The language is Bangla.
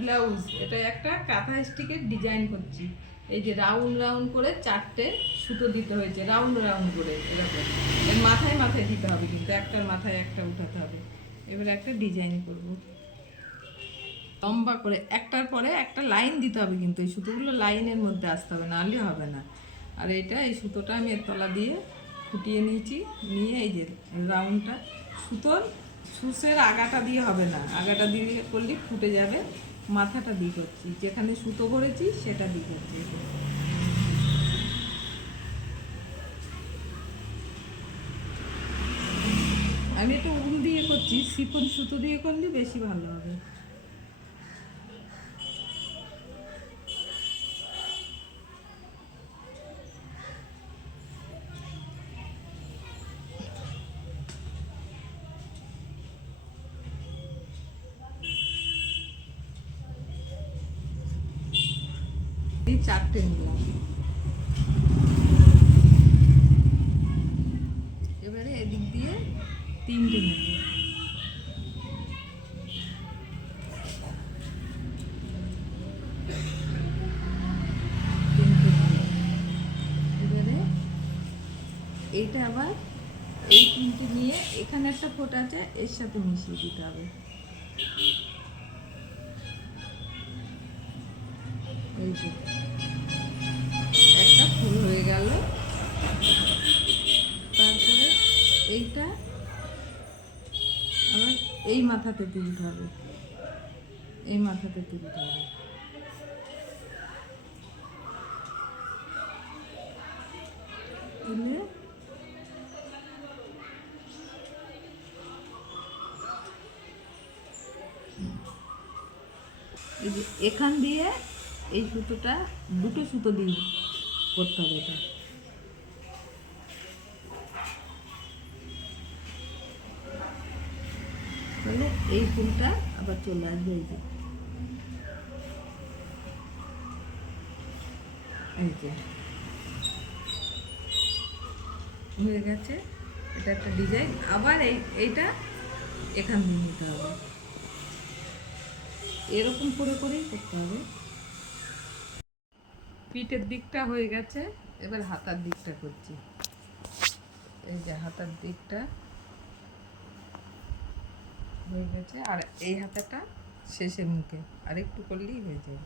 ব্লাউজ, এটা একটা কাঁথা স্টিকের ডিজাইন করছি। এই যে রাউন্ড রাউন্ড করে 4টে সুতো দিতে হয়েছে, রাউন্ড রাউন্ড করে এরকম। এর মাথায় মাথায় দিতে হবে, কিন্তু একটার মাথায় একটা উঠাতে হবে। এবারে একটা ডিজাইন করব, লম্বা করে একটার পরে একটা লাইন দিতে হবে, কিন্তু এই সুতোগুলো লাইনের মধ্যে আসতে হবে, নাহলে হবে না। আর এই সুতোটা আমি এর তলা দিয়ে ফুটিয়ে নিয়েছি, নিয়ে এই যে রাউন্ডটা সুতোর সুসের আগাটা দিয়ে হবে না, আগাটা দিয়ে করলে ফুটে যাবে। মাথাটা দিয়ে করছি, যেখানে সুতো ভরেছি সেটা দিয়ে করছি। আমি একটু উল দিয়ে করছি, শিফন সুতো দিয়ে করলে বেশি ভালো হবে। এই 4টে নিলাম, এবারে এদিক দিয়ে 3টে নিব। এবারে এইটা আবার এই 3টে নিয়ে এখানে একটা ফোঁটা আছে, এর সাথে মিশিয়ে দিতে হবে। এই যে একটা ফুল হয়ে গেল। তারপরে এইটা আবার এই মাথাতে তুলতে হবে, এই মাথাতে তুলতে হবে। তুলে এই যে এখান দিয়ে এই সুতোটা, দুটো সুতো দিয়ে করতে হবে এটা। তাহলে এই ফুলটা আবার চলে আসবে। এই যে হয়ে গেছে, এটা একটা ডিজাইন। আবার এইটা এখান দিয়ে নিতে হবে, এরকম করে করেই করতে হবে। পিঠের দিকটা হয়ে গেছে, এবার হাতার দিকটা করছি। এই যে হাতার দিকটা হয়ে গেছে, আর এই হাতাটা শেষের মুখে আর একটু করলেই হয়ে যাবে।